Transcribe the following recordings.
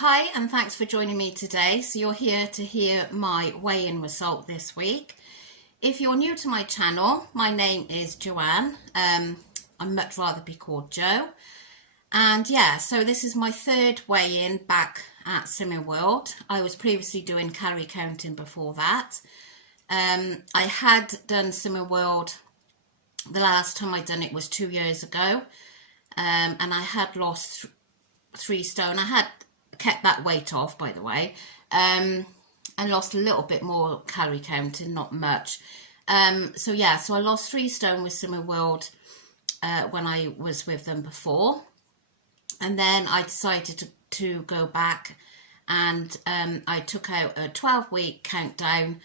Hi, and thanks for joining me today. So you're here to hear my weigh-in result this week. If you're new to my channel, my name is Joanne. I'd much rather be called Jo. And yeah, so this is my third weigh-in back at Slimming World. I was previously doing calorie counting before that. I had done Slimming World, the last time I'd done it was 2 years ago. And I had lost 3 stone. I had kept that weight off, by the way, and lost a little bit more calorie counting, not much. So I lost 3 stone with Slimming World when I was with them before, and then I decided to go back, and I took out a 12-week countdown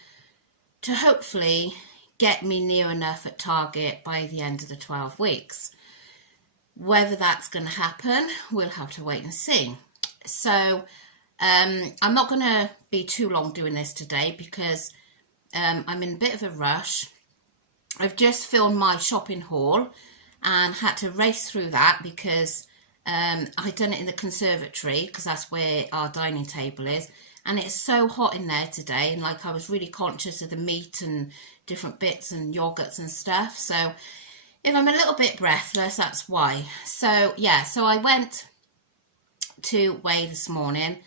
to hopefully get me near enough at target by the end of the 12 weeks. Whether that's going to happen, we'll have to wait and see. So I'm not going to be too long doing this today because I'm in a bit of a rush. I've just filmed my shopping haul and had to race through that because I'd done it in the conservatory because that's where our dining table is, and it's so hot in there today, and I was really conscious of the meat and different bits and yogurts and stuff. So if I'm a little bit breathless, that's why. So I went to weigh this morning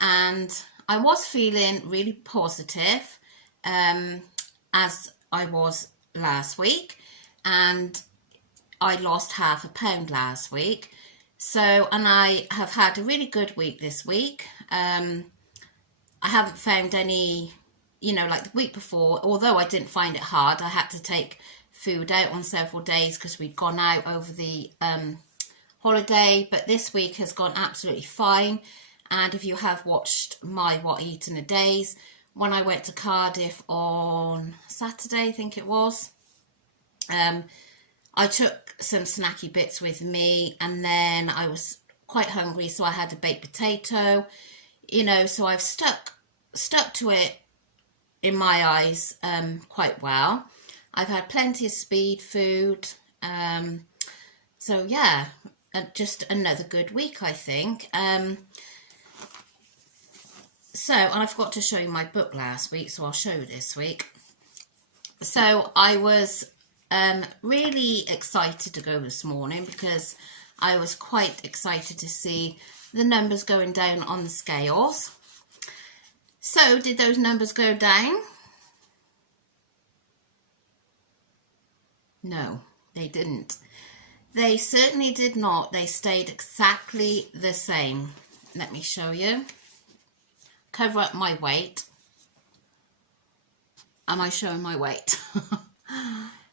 and I was feeling really positive as I was last week, and I lost ½ pound last week. So, and I have had a really good week this week. I haven't found any, like the week before, although I didn't find it hard. I had to take food out on several days because we'd gone out over the holiday, but this week has gone absolutely fine. And if you have watched my What I Eat in a Days, when I went to Cardiff on Saturday, I think it was, I took some snacky bits with me, and then I was quite hungry, so I had a baked potato, so I've stuck to it in my eyes quite well. I've had plenty of speed food, so yeah, just another good week, I think. And I forgot to show you my book last week, so I'll show you this week. So I was really excited to go this morning because I was quite excited to see the numbers going down on the scales. So did those numbers go down? No, they didn't. They certainly did not. They stayed exactly the same. Let me show you. Cover up my weight. Am I showing my weight?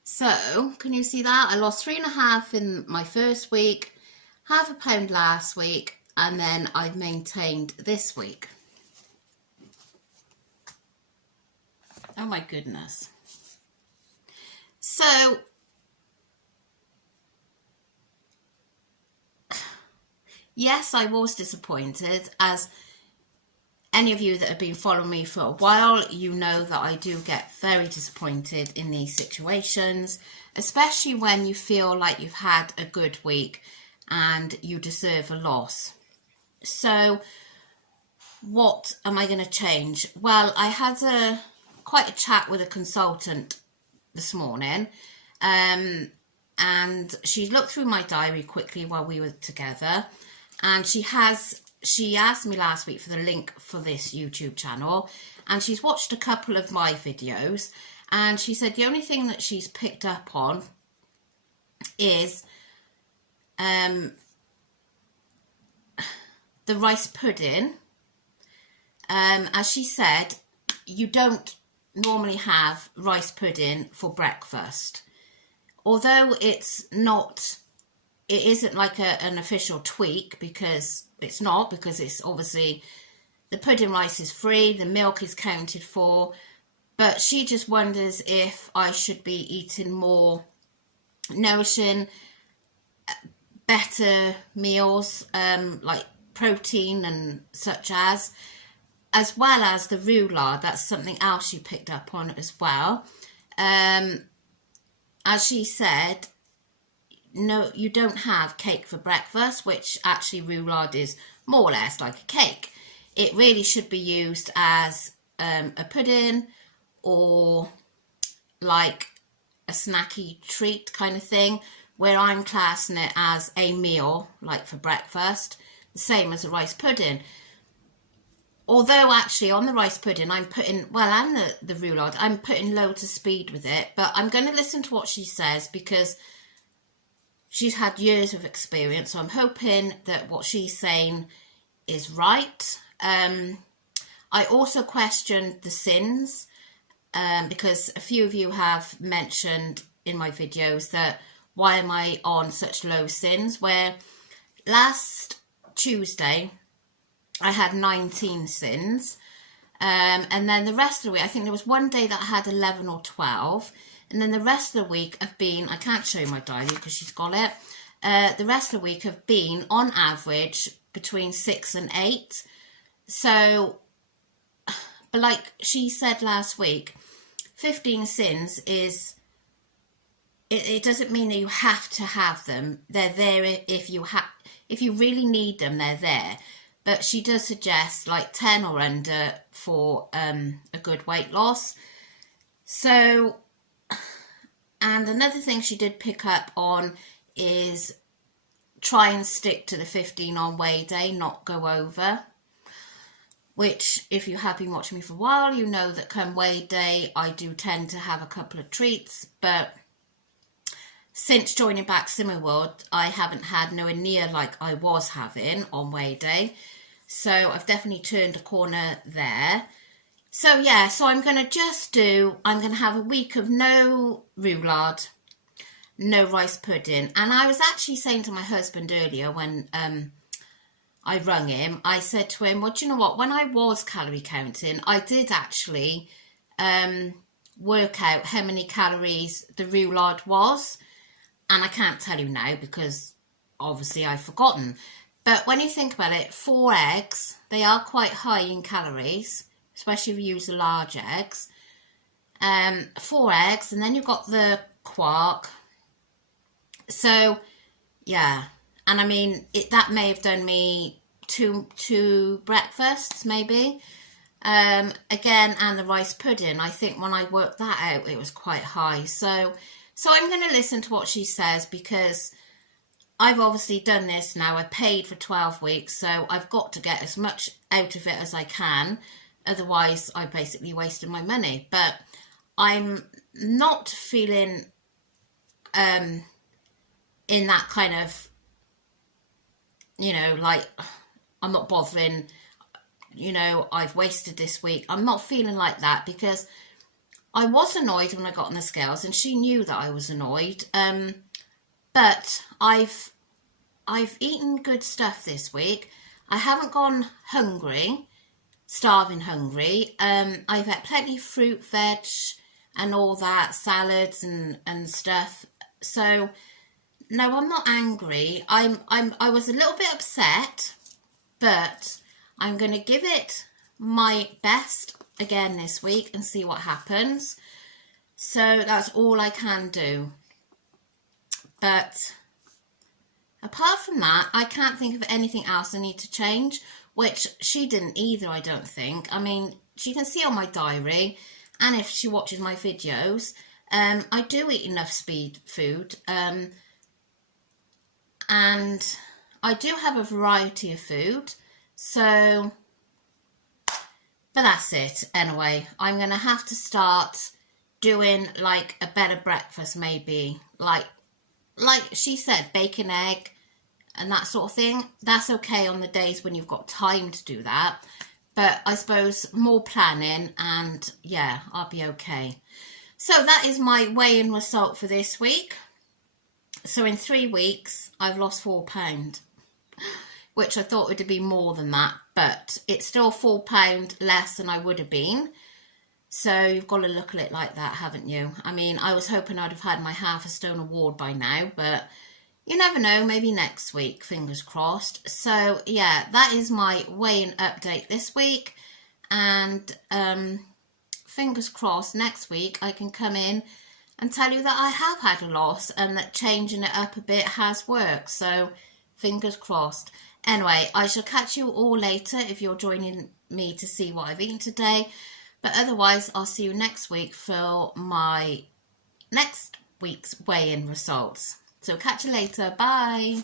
So, can you see that? I lost 3.5 in my first week, ½ pound last week, and then I've maintained this week. Oh my goodness. So, yes, I was disappointed. As any of you that have been following me for a while, you know that I do get very disappointed in these situations, especially when you feel like you've had a good week and you deserve a loss. So what am I going to change? Well, I had quite a chat with a consultant this morning, and she looked through my diary quickly while we were together, and she asked me last week for the link for this YouTube channel, and she's watched a couple of my videos, and she said the only thing that she's picked up on is the rice pudding. As she said, you don't normally have rice pudding for breakfast, although it isn't like an official tweak, because it's not, because it's obviously the pudding rice is free, the milk is counted for, but she just wonders if I should be eating more nourishing, better meals, like protein and such as well as the roux-lard. That's something else she picked up on as well. As she said, no, you don't have cake for breakfast, which actually roulade is more or less like a cake. It really should be used as a pudding or like a snacky treat kind of thing, where I'm classing it as a meal, like for breakfast, the same as a rice pudding. Although actually on the rice pudding I'm putting, well, and the roulade, I'm putting loads of speed with it, but I'm going to listen to what she says because she's had years of experience, so I'm hoping that what she's saying is right. I also questioned the sins because a few of you have mentioned in my videos that why am I on such low sins, where last Tuesday I had 19 sins, and then the rest of the week, I think there was one day that I had 11 or 12, and then the rest of the week have been, I can't show you my diary because she's got it, the rest of the week have been on average between 6 and 8. So, but like she said last week, 15 sins is, it doesn't mean that you have to have them. They're there if you really need them, they're there. But she does suggest like 10 or under for a good weight loss. So, and another thing she did pick up on is try and stick to the 15 on weigh day, not go over. Which, if you have been watching me for a while, you know that come weigh day, I do tend to have a couple of treats. But since joining back Slimming World, I haven't had nowhere near like I was having on weigh day. So I've definitely turned a corner there. So yeah, so I'm going to have a week of no roulade, no rice pudding. And I was actually saying to my husband earlier when I rung him, I said to him, well, do you know what? When I was calorie counting, I did actually work out how many calories the roulade was. And I can't tell you now because obviously I've forgotten. But when you think about it, 4 eggs, they are quite high in calories, especially if you use the large eggs. 4 eggs, and then you've got the quark. So, yeah. And I mean, that may have done me two breakfasts, maybe. Again, and the rice pudding. I think when I worked that out, it was quite high. So I'm going to listen to what she says because I've obviously done this now. I paid for 12 weeks, so I've got to get as much out of it as I can. Otherwise, I basically wasted my money. But I'm not feeling in that kind of, you know, like I'm not bothering, you know, I've wasted this week. I'm not feeling like that because I was annoyed when I got on the scales and she knew that I was annoyed. But I've eaten good stuff this week. I haven't gone hungry, starving hungry. I've had plenty of fruit, veg and all that, salads and stuff. So no, I'm not angry. I was a little bit upset, but I'm going to give it my best again this week and see what happens. So that's all I can do. But apart from that, I can't think of anything else I need to change, which she didn't either, I don't think. I mean, she can see on my diary, and if she watches my videos, I do eat enough speed food, and I do have a variety of food, so, but that's it. Anyway, I'm going to have to start doing like a better breakfast, maybe, like she said, bacon, egg, and that sort of thing. That's okay on the days when you've got time to do that. But I suppose more planning and yeah, I'll be okay. So that is my weigh-in result for this week. So in 3 weeks, I've lost £4, which I thought would be more than that. But it's still £4 less than I would have been. So you've got to look at it like that, haven't you? I mean, I was hoping I'd have had my half a stone award by now, but you never know, maybe next week, fingers crossed. So yeah, that is my weigh-in update this week. And fingers crossed next week I can come in and tell you that I have had a loss and that changing it up a bit has worked. So fingers crossed. Anyway, I shall catch you all later if you're joining me to see what I've eaten today. But otherwise, I'll see you next week for my next week's weigh-in results. So catch you later. Bye.